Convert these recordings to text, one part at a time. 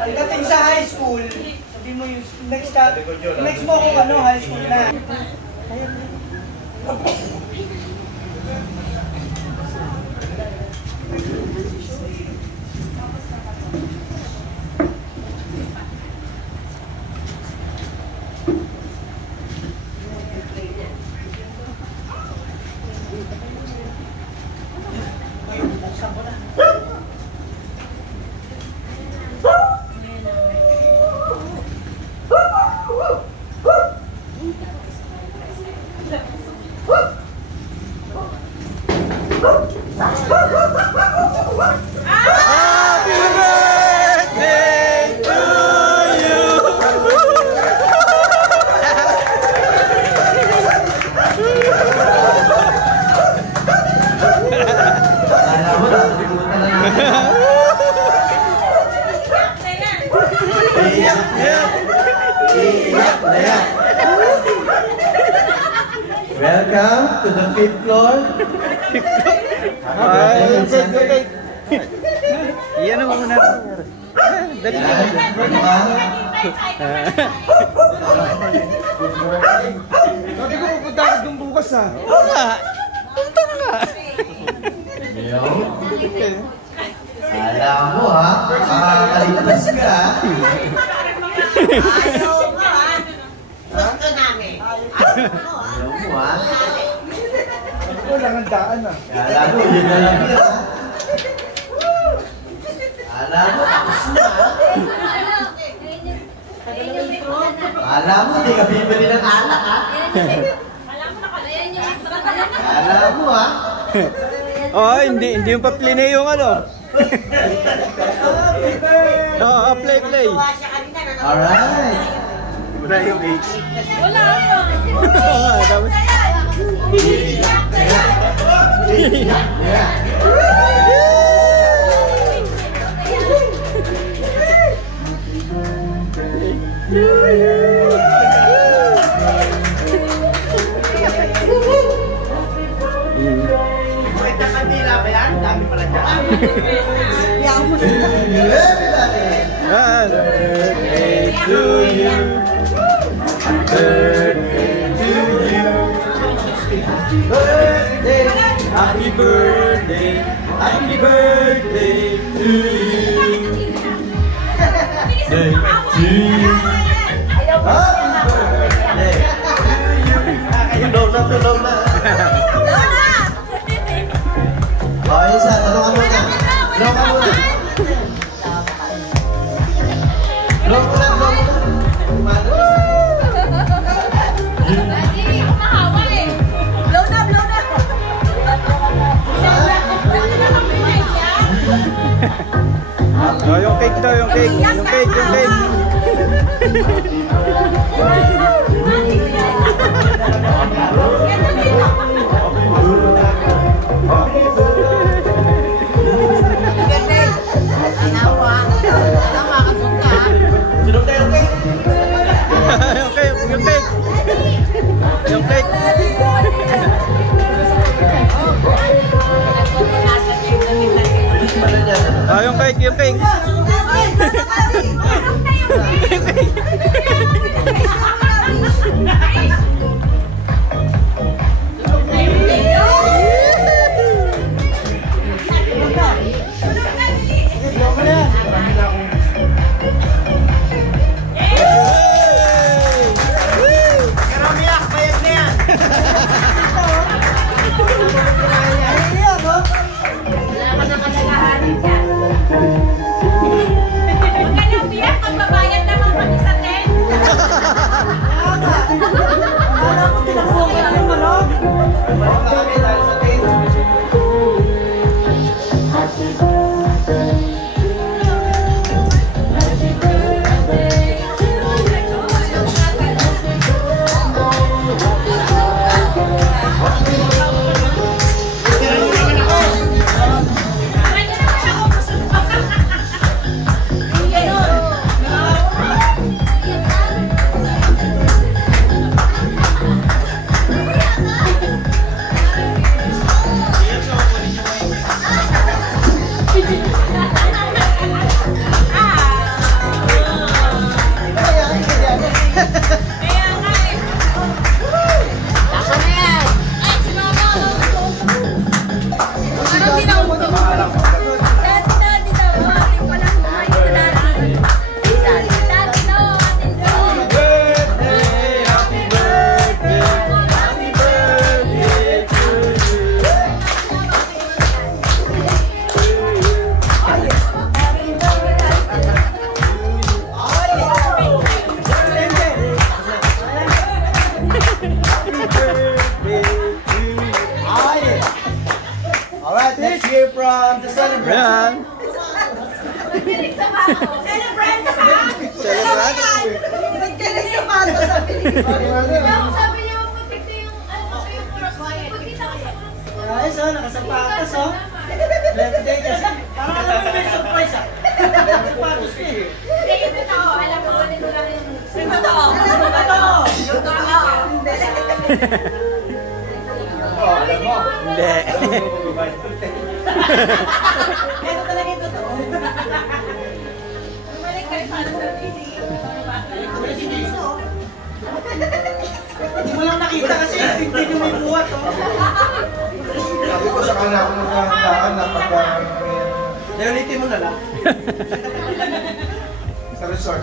Pagdating sa high school, sabi mo yung next mo kung ano, high school na. Welcome to the 5th floor. Okay. Iyan ang muna. Dali na. Sabi ko pupunta ka doon bukas ha. Oo nga. Punta na nga. Alam mo ha, makakaligtas ka. Ayaw mo ha. Gusto namin. Ayaw mo ha. Wala ang daan ha. Alam mo, yun na lang yun ha. Alam mo, tapos na ha. Alam mo, hindi ka bibili ng alak ha. Alam mo ha. Oh, hindi yung pa-play yung ano. Oh, play. Alright. Wala yung H. Wala pa. Kita kanila ba yan? Dami pala dyan. Birthday to you. Birthday to you. Birthday. Happy birthday. Happy birthday to you. Birthday to you. Tulog na. Oh, isa, tulungan mo na. Tulungan mo na. Tulungan mo na. Mahawa eh. Blow na. Oh, yung cake daw, yung cake. Yung cake. Ah, yung cake. here from the celebrant. Ayan. Magaling sa bato. Celebrant ha? Celebrant? Magaling sa bato, sabi niya. Ano? Sabi niya, maputik na yung oras. Pagkita ko sa oras. Ayos oh, nakasapatos oh. Birthday kasi. Parang alam mo may surprise ah. Nakasapatos ka eh. Hindi, yung totoo. Alam ko, nito lang yung... Yung totoo. Yung totoo. Yung totoo. Hindi. Ito talaga yung totoo. Bumalik kayo para sa video. Hindi mo lang nakita kasi hindi nyo may buhat oh. Sabi ko sa kanya ako magkahandaan na pagka Ulitin mo na lang. sa resort.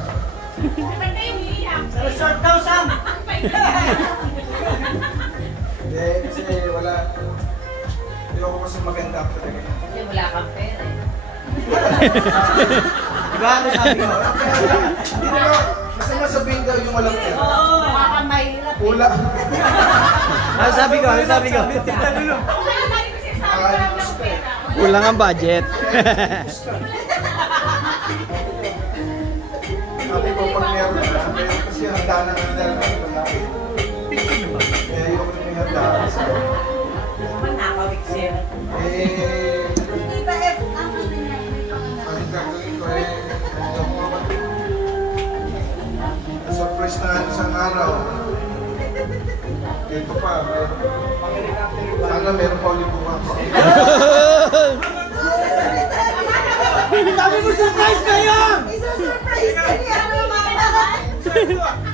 Ba't kayo umiiyak? Sa resort daw, Sam. Hindi, kasi wala. Hindi ako kasi maganda talaga. Kasi wala kang pera eh. Diba ano sabi ko? Hindi naman, masama sabihin daw yung walang pera. Oo. Baka kang mahirap eh. Pula. Ano sabi ko? Ano sabi ko? Tita Lulu. Wala tayo kasi sabi ko lang ng pera. Kulang ang budget. Sabi ko pag meron na, meron kasi handa na wala. Eh, ayoko na may handa. Naman nakawik siya. Eh, ang gagawin ko eh, hindi ako kapatid. Na-surprise na isang araw. Ito pa, sana meron pa ulit bukas. Sabi mo surprise kayo!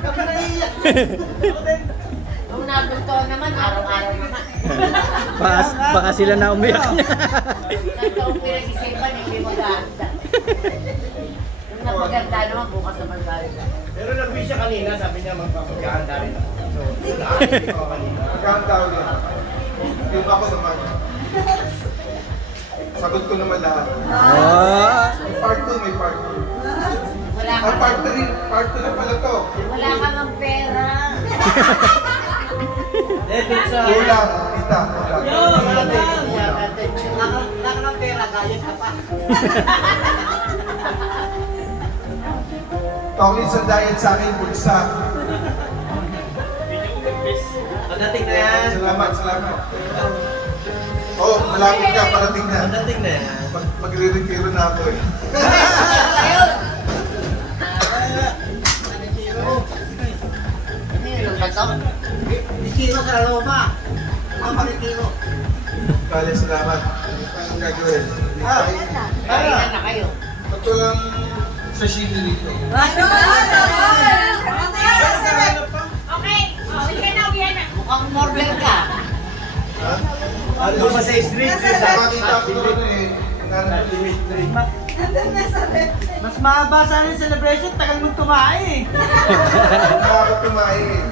Sabi na iiyak. Nung nagustuhan naman, araw-araw naman. Baka sila na umiyak niya. Nagtaong pinag-isipan, hindi mag-aanda. Nung napaganda naman, bukas naman tayo. Pero nag-wish siya kanina, sabi niya magpapagkahanda rin ako. So, nag-aakit ko kanina. Magkakanta ulit. Yung ako naman. Sagot ko naman lahat. Oh. May part 2, may part 2. Wala Ay, ka part 3, part 2 na pala to. wala ka ng pera. Dito sa... Kulang, tita, kulang. Yo! Naka ng pera, gayat ka pa. Tawagin sa diet sa akin, bulsa. Pagdating na yan. Salamat, salamat. Oh, malapit ka, parating na. Pagdating na yan. Magre-retiro na ako eh. Ano yun, bato? Ikino sa lalo pa. Ang pakikino. Kale, salamat. Anong gagawin? Kaya na kayo. Ito lang sashimi dito. Okay, sige ka na, uwihan na. Mukhang morbel ka. Ha? Ano pa sa street? Nakakita ko doon eh. Mas mahaba sana yung celebration, tagal mong tumae eh. Nakakot tumae eh.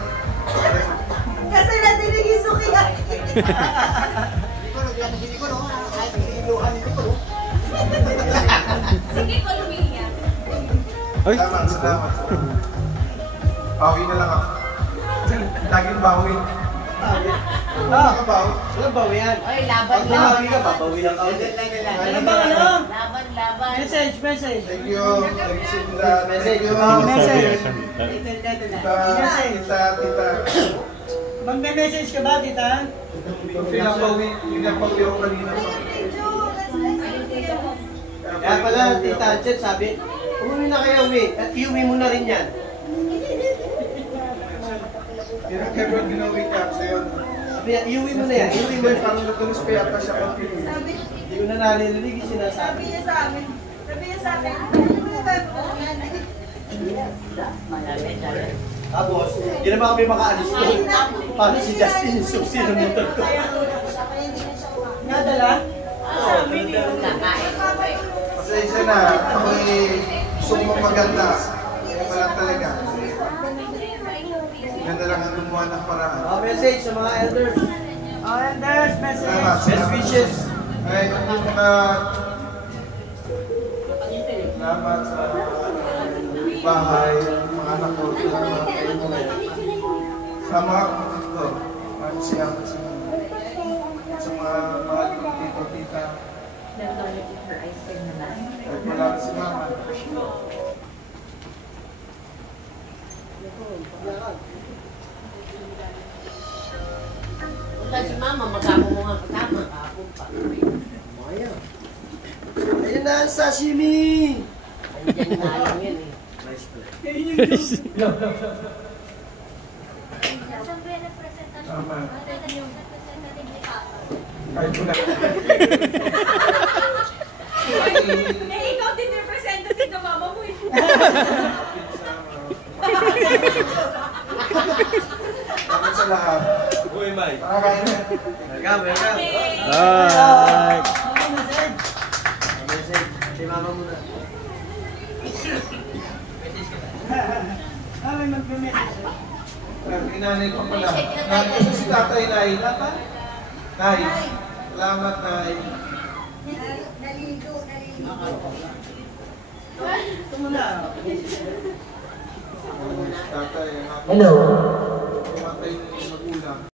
Kasi nadinig yung sukihan. Sige ko, lumihan. Ay. Salamat, salamat. Bawi na lang ako. Laging bawi. Nakabawi. Walang bawi yan. Oy, laban Pag lang. tumawi ka, babawi lang ka ulit. Ano ba ano? Laban, laban. Message, message. Thank you. Thank you, Tita. Thank you. Message. Tita, tita. Magme-message ka ba, tita? Pinapawi ako kanina. Kaya pala, tita Jet sabi, umuwi na kayo, uwi. At iuwi mo na rin yan. Kaya ginawi ka sa'yo. Sabi niya, iuwi mo na yan. Iuwi mo yan. Parang natulis pa yata siya konti. Hindi ko na narinig yung sinasabi. Sabi niya sa amin, ano ba tayo pupungan? Malapit, malapit. Tapos, hindi naman kami makaalis doon. Paano si Justin yung susi ng motor ko? Nadala? Kakain. Pasensya na. Ako'y gusto mong maganda. Kaya pala talaga. Ganda lang ang gumawa ng paraan. Message sa mga elders. Elders, message. Salamat. Best wishes. Ay, yung mga... Salamat sa bahay, mga anak ko, salamat kayo mo. Sa mga kapatid ko, salamat sa mga mahal kong tito, tita. quality for ice cream naman. Kahit wala na si mama. Punta si mama, magkamo mo nga kasama. Kahapon pa. Ayaw. Ayun na ang sashimi! Andiyan nga lang yan eh. Nice pala. Tama. Kahit wala. Eh, ikaw din yung representative na mama mo eh. Dapat sa lahat. Uy, Mike. Nakakain na. Welcome, welcome. Alright. Message. Si mama muna. May mag-message. Inanay ko pala. Kasi si tatay Nay. Nay. Salamat, Nay. Naligo. Ito muna. Tatay. Hello. Tumatay ng magulang.